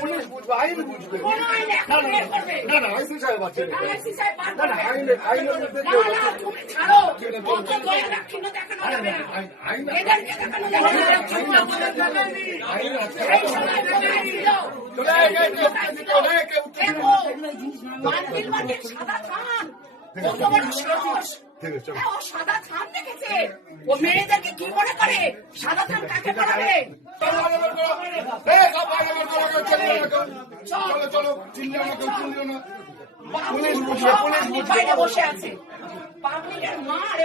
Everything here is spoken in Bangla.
পুলিশ বুঝবে, আইন বুঝবে। না না আইসি সাহেব আছে, না না আইনের মধ্যে সাদা থান দেখেছে, ও মেয়েদেরকে কি মনে করে? সাদা থান কাকে পড়াবে? বসে আছে পাবলিকের মার।